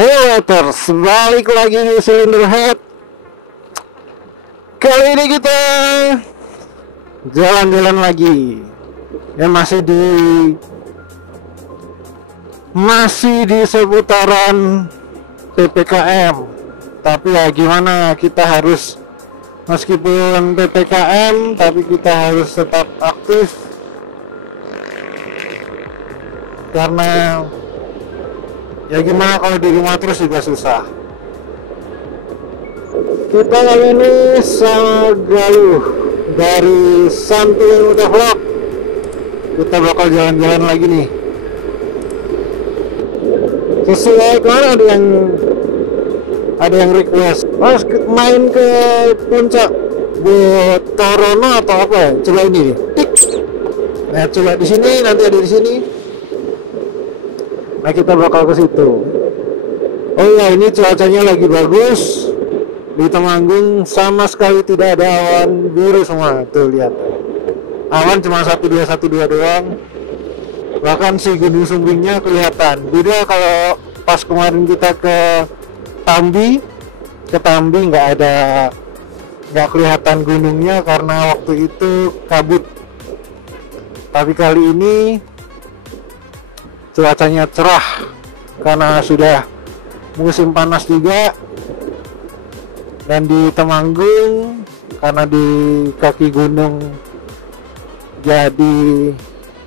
Hey Waters, balik lagi di Cylinder Head. Kali ini kita jalan-jalan lagi. Ya masih di seputaran PPKM. Tapi ya gimana, kita harus meskipun PPKM tapi kita harus tetap aktif. Karena ya gimana kalau di rumah terus juga susah. Kita kali ini sama Galuh dari Santuy Muda Vlog. Kita bakal jalan-jalan lagi nih. Sesuai kemarin ada yang request, Mas main ke puncak buat Torono atau apa ya? Coba ini. Tik. Nah, coba di sini, nanti ada di sini. Nah, kita bakal ke situ. Oh ya, ini cuacanya lagi bagus. Di Temanggung sama sekali tidak ada awan biru semua. Tuh lihat. Awan cuma 1212 doang. Bahkan si Gunung Sumbingnya kelihatan. Beda kalau pas kemarin kita ke Tambi nggak kelihatan gunungnya karena waktu itu kabut. Tapi kali ini cuacanya cerah karena sudah musim panas juga. Dan di Temanggung karena di kaki gunung, jadi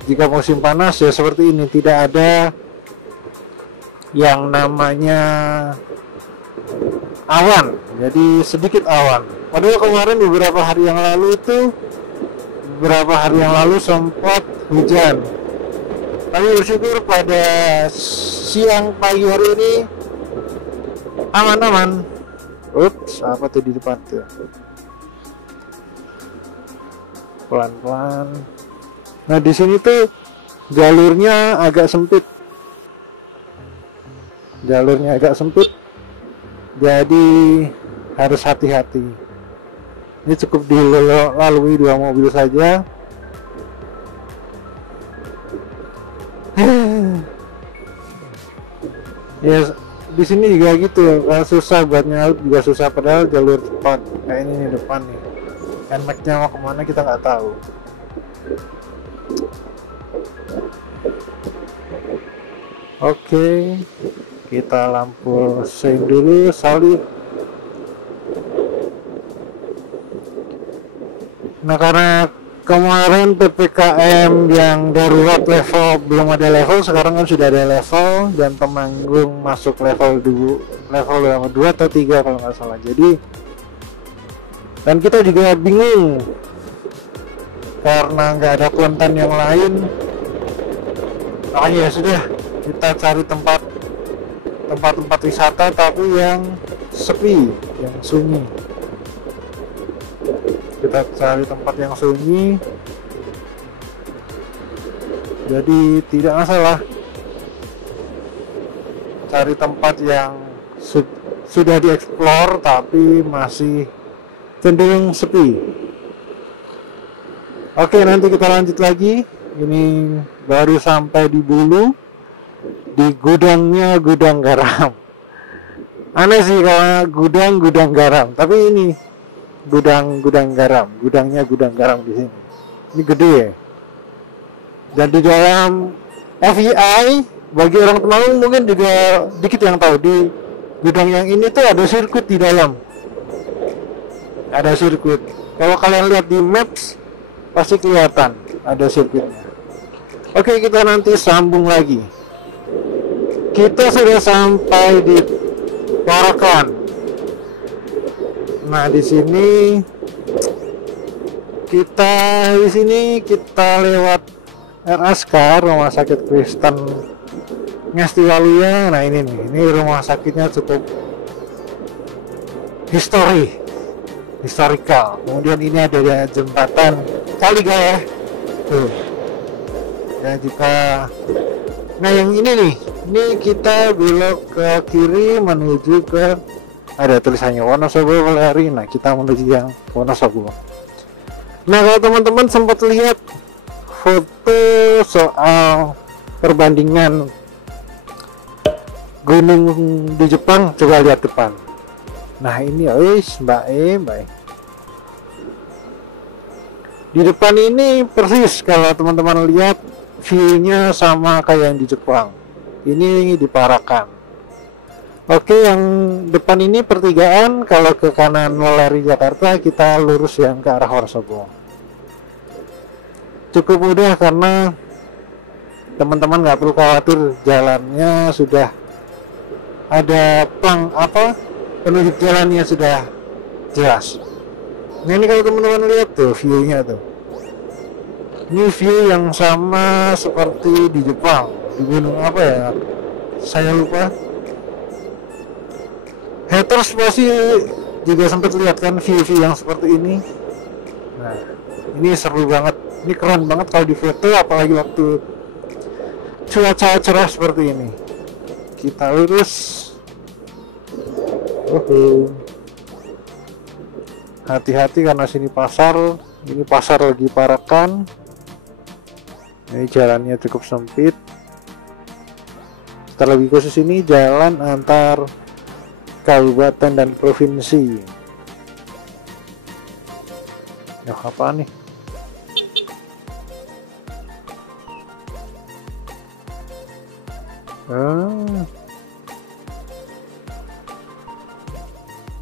jika musim panas ya seperti ini, tidak ada yang namanya awan, jadi sedikit awan. Padahal kemarin beberapa hari yang lalu sempat hujan. Tapi bersyukur pada siang pagi hari ini aman-aman. Ups, apa tuh di depan tuh? Pelan-pelan. Nah, di sini tuh jalurnya agak sempit. Jadi harus hati-hati. Ini cukup dilalui 2 mobil saja. Ya, di sini juga gitu, susah buat nyaut, juga susah, padahal jalur cepat kayak ini nih depan nih. NMAX-nya mau kemana kita nggak tahu. Oke, kita lampu sein dulu, salib. Nah, karena kemarin PPKM yang darurat level belum ada level, sekarang kan sudah ada level dan Temanggung masuk level 2 atau 3 kalau nggak salah. Jadi, dan kita juga bingung karena nggak ada konten yang lain. Makanya ya sudah, kita cari tempat wisata tapi yang sepi, yang sunyi. Kita cari tempat yang sunyi, jadi tidak masalah cari tempat yang sudah dieksplor tapi masih cenderung sepi. Oke, nanti kita lanjut lagi. Ini baru sampai di Bulu, di gudangnya gudang garam. Aneh sih kalau gudang garam, tapi ini gudang garam, gudangnya gudang garam di sini. Ini gede ya. Dan di dalam FYI, bagi orang Temanggung mungkin juga dikit yang tahu, di gudang yang ini tuh ada sirkuit di dalam. Ada sirkuit. Kalau kalian lihat di maps pasti kelihatan ada sirkuitnya. Oke, kita nanti sambung lagi. Kita sudah sampai di Parakan. Nah, di sini kita lewat RSK, Rumah Sakit Kristen Ngesti Waluya. Nah, ini rumah sakitnya cukup historikal. Kemudian ini ada jembatan Kaligaya. Tuh. Dan nah yang ini kita belok ke kiri menuju ke, ada tulisannya Wonosobo Weleri. Nah, kita menuju yang Wonosobo. Nah, kalau teman-teman sempat lihat foto soal perbandingan gunung di Jepang, coba lihat depan. Nah ini mbak E. Di depan ini persis kalau teman-teman lihat view-nya sama kayak yang di Jepang. Ini di Parakan. Oke, yang depan ini pertigaan. Kalau ke kanan mau lari Jakarta, kita lurus yang ke arah Wonosobo. Cukup mudah karena teman-teman nggak perlu khawatir, jalannya sudah ada penunjuk jalannya sudah jelas. Nah ini kalau teman-teman lihat tuh view-nya tuh, ini view yang sama seperti di Jepang, di gunung apa ya, saya lupa. Haters pasti juga sempat lihat kan view-view yang seperti ini. Nah ini seru banget, ini keren banget kalau di foto, apalagi waktu cuaca cerah seperti ini. Kita lurus. Hati-hati karena sini pasar. Ini pasar lagi Parakan. Ini jalannya cukup sempit. Terlebih khusus ini jalan antar kabupaten dan provinsi. Ya apa nih?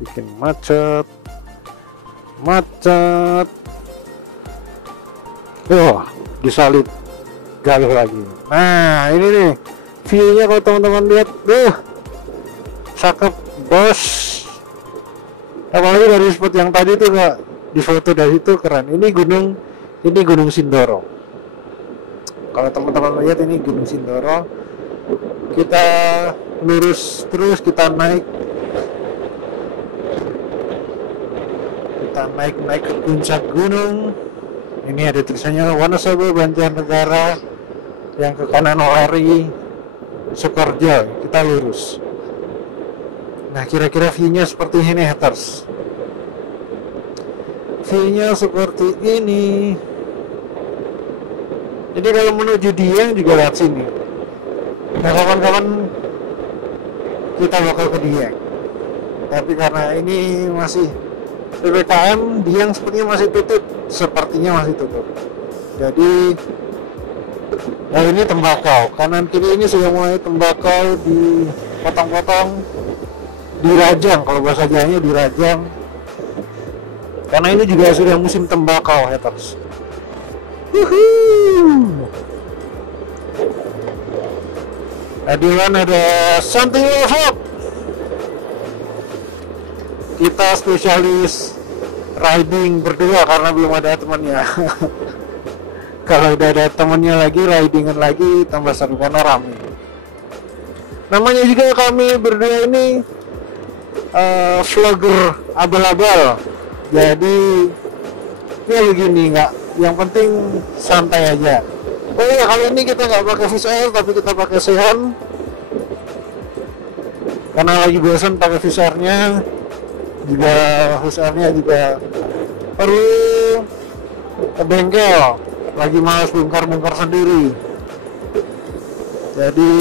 Bikin macet. Disalip galuh lagi. Nah ini nih view-nya kalau teman-teman lihat, cakep bos. Apalagi dari spot yang tadi tuh kak, di foto dari situ keren. Ini Gunung Sindoro. Kalau teman-teman lihat ini Gunung Sindoro. Kita lurus terus, kita naik ke puncak gunung. Ini ada tulisannya Wonosobo Banjarnegara, yang ke kanan lari Sukoharjo. Kita lurus. Nah kira-kira view-nya seperti ini haters. View-nya seperti ini. Jadi kalau menuju Dieng juga lewat sini. Nah kawan-kawan, kita bakal ke Dieng. Tapi karena ini masih PPKM, Dieng sepertinya masih tutup. Jadi ini tembakau. Kanan kiri ini sudah mulai tembakau dipotong-potong, dirajang, kalau bahasa Jawanya dirajang. Karena ini juga sudah musim tembakau haters. Adilan ada something up. Kita spesialis riding berdua karena belum ada temannya. Kalau udah ada temannya lagi, ridingan lagi tambah seru karena rame. Namanya juga kami berdua ini vlogger abal-abal. Jadi ya begini, nggak, yang penting santai aja. Oh iya, kali ini kita nggak pakai fish oil tapi kita pakai sehan karena lagi bosan pakai fish oilnya. Juga fish oilnya juga perlu ke bengkel, lagi malas bongkar-bongkar sendiri. Jadi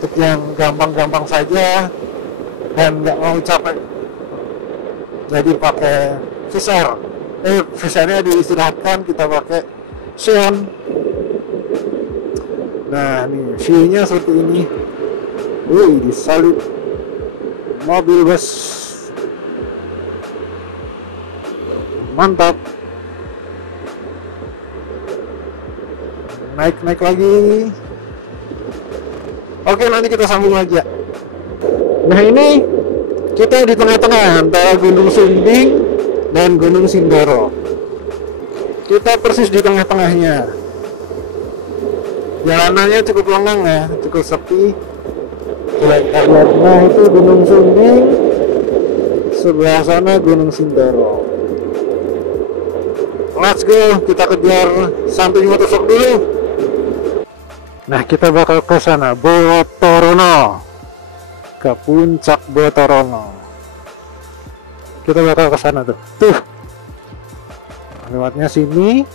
untuk yang gampang-gampang saja dan nggak mau capek, jadi pakai fish oil. Fish oilnya diistirahatkan, kita pakai sehan. Nah nih view-nya seperti ini. Disalip mobil bus, mantap. Naik lagi. Oke, nanti kita sambung lagi ya. Nah ini kita di tengah-tengah antara Gunung Sumbing dan Gunung Sindoro. Kita persis di tengah-tengahnya. Jalanannya cukup lengang ya, cukup sepi. Nah itu Gunung Sumbing, sebelah sana Gunung Sindoro. Let's go, kita kejar sampai motovlog dulu. Nah kita bakal ke sana, Botorono, ke puncak Botorono. Kita bakal ke sana tuh. Lewatnya sini.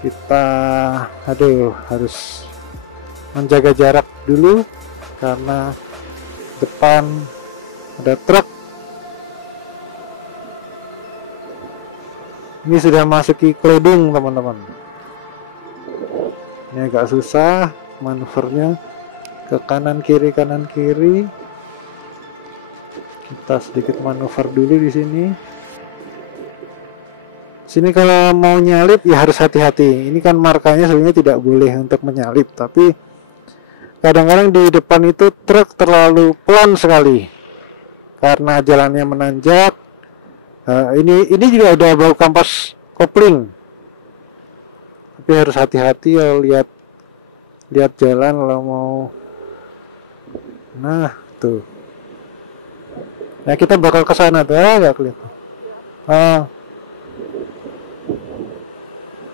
Kita harus menjaga jarak dulu karena depan ada truk. Ini sudah masuki Kledung teman-teman. Ini agak susah manuvernya, ke kanan kiri kanan kiri. Kita sedikit manuver dulu di sini. Sini kalau mau nyalip ya harus hati-hati. Ini kan markanya sebenarnya tidak boleh untuk menyalip, tapi kadang-kadang di depan itu truk terlalu pelan sekali karena jalannya menanjak. Ini juga ada bau kampas kopling, tapi harus hati-hati ya, lihat jalan kalau mau. Nah tuh, nah kita bakal ke sana tuh, nggak kelihatan.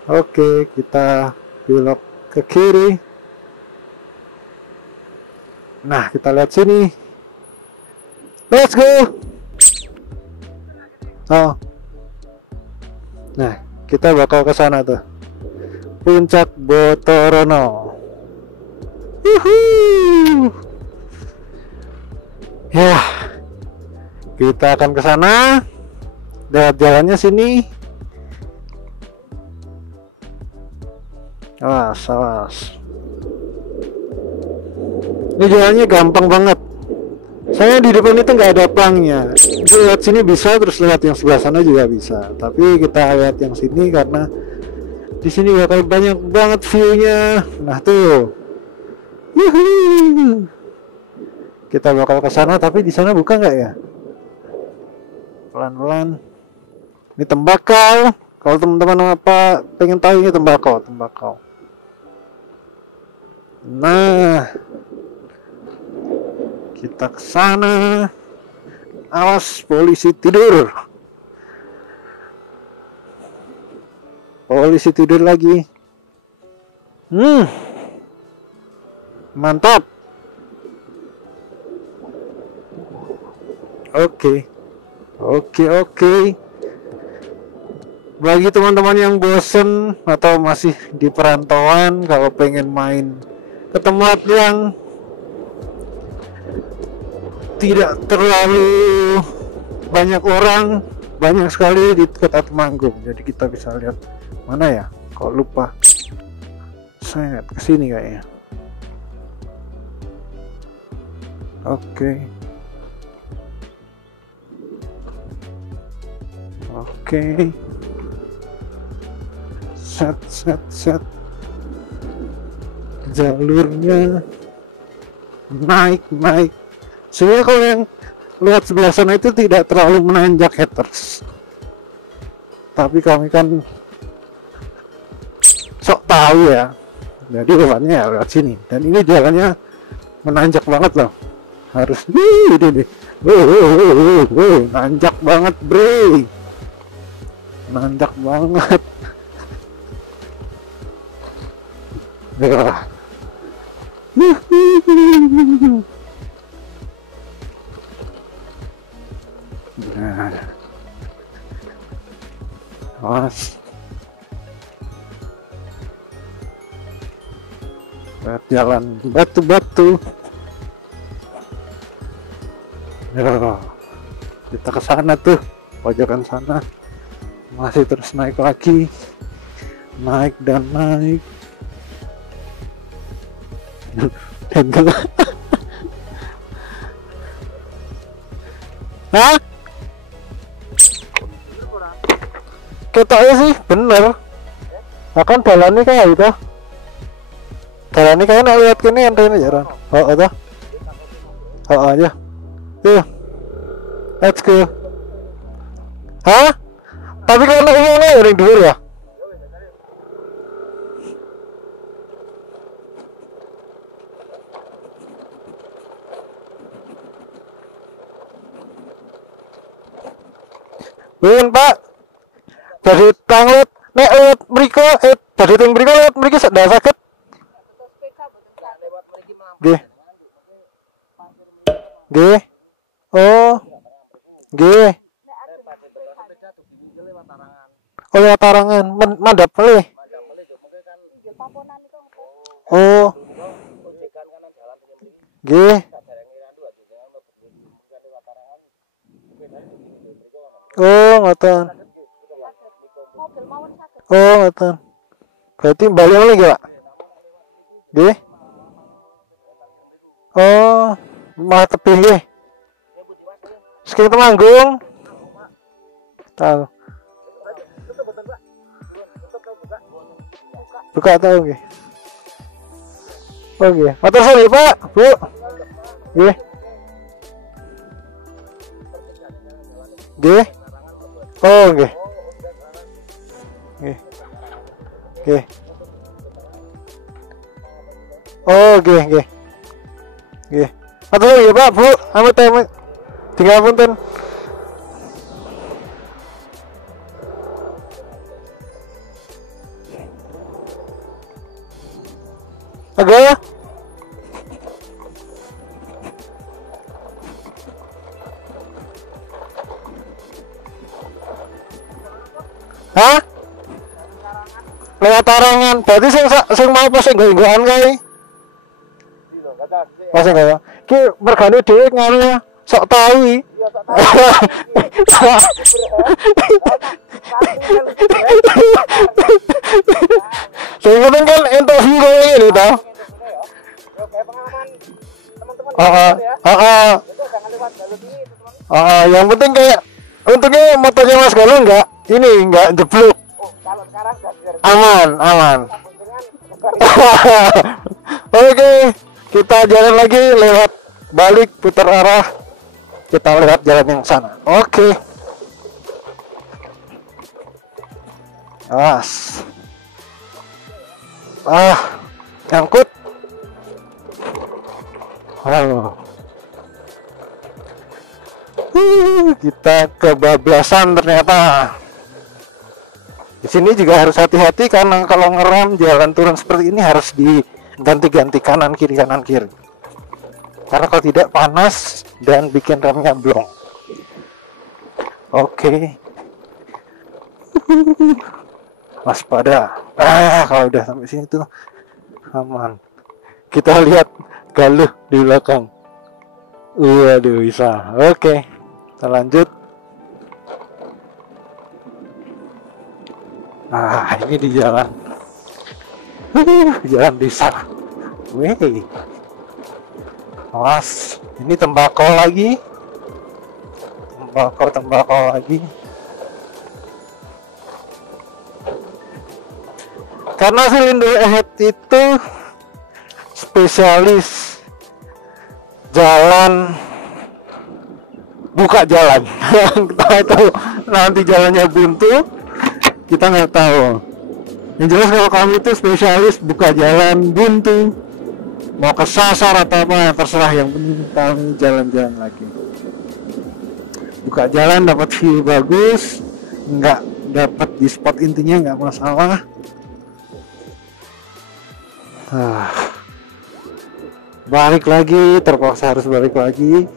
Oke, kita belok ke kiri. Nah, kita lihat sini. Let's go. Nah, kita bakal ke sana tuh. Puncak Botorono. Ya, kita akan ke sana. Lihat jalannya sini. Awas. Ini jalannya gampang banget. Saya di depan itu nggak ada plangnya. Lihat sini bisa, terus lihat yang sebelah sana juga bisa. Tapi kita lihat yang sini karena di sini bakal banyak banget view-nya. Nah tuh. Yuhuu. Kita bakal ke sana, tapi di sana buka nggak ya? Pelan-pelan. Ini tembakau. Kalau teman-teman apa pengen tahu, ini tembakau. Nah, kita ke sana. Awas polisi tidur. Polisi tidur lagi. Mantap. Oke. Bagi teman-teman yang bosen atau masih di perantauan, kalau pengen main ke tempat yang tidak terlalu banyak orang, banyak sekali di Kota Temanggung. Jadi kita bisa lihat mana ya? Kok lupa. Saya kesini kayaknya. Oke. Set. Jalurnya naik. Sebenarnya kalau yang lihat sebelah sana itu tidak terlalu menanjak haters, tapi kami kan sok tahu ya, jadi lewatnya ya lewat sini. Dan ini jalannya menanjak banget loh, harus ini nanjak banget bre, nanjak banget. Nah, awas, jalan batu-batu. Kita ke sana tuh, pojokan sana. Masih terus naik lagi, naik dan naik. Dan hah? Ketoknya sih bener. Akan jalannya kayak gitu. Jalannya kayak nak lihat kini antena jalan. Toh. Aja. Tuh. Let's go. Hah? Tapi kalau ini yang dulu ya. Bun Pak, dari tanglet nek lewat mriko dari teng mriko lewat mriki sedah sakit. Nggih. Oh. Nggih. Oh, lewat Tarangan, mandap melih. Oh. Nggih. Oh, ngoten. Oh, ngoten. Berarti balik lagi, Pak. Nggih. Oh, mah tebih nggih. Sekitar Temanggung. Tahu. Buka tahu nggih. Oh nggih. Matur suwun Pak, Bu. Nggih. Nggih. Oh nggih. Nggih. Nggih. Oh nggih, nggih. Nggih. Matur suwun Pak, Bu. Amit-amit. Tinggal punten. Agak. Hah? Lewat tarangan. Berarti sing mau pas nggo-nggoan kae. Pas enggak. Ki mergane dhewe ngono sok tahu iki. Sing penting kan interview kayak gini toh. Yang penting kayak untungnya motornya Mas Galuh enggak jeblok. Aman, aman. Oke, kita jalan lagi lewat balik putar arah. Kita lewat jalan yang sana. Oke. Awas. Nyangkut. Halo. Kita kebablasan ternyata. Di sini juga harus hati-hati karena kalau ngerem jalan turun seperti ini harus diganti-ganti kanan kiri. Karena kalau tidak panas dan bikin remnya blong. Oke. Waspada. Kalau udah sampai sini tuh aman. Kita lihat Galuh di belakang. Waduh, bisa. Oke. Kita lanjut. Ini di jalan. Jalan desa. Wih. Awas, ini tembakau lagi. Tembakau lagi. Karena silinder ahead itu spesialis jalan buka jalan. Kita tahu nanti jalannya buntu, kita nggak tahu. Yang jelas kalau kami itu spesialis buka jalan buntu, mau kesasar atau apa terserah, yang penting kami jalan-jalan lagi. Buka jalan dapat view bagus, nggak dapat di spot intinya nggak masalah. Balik lagi, terpaksa harus balik lagi.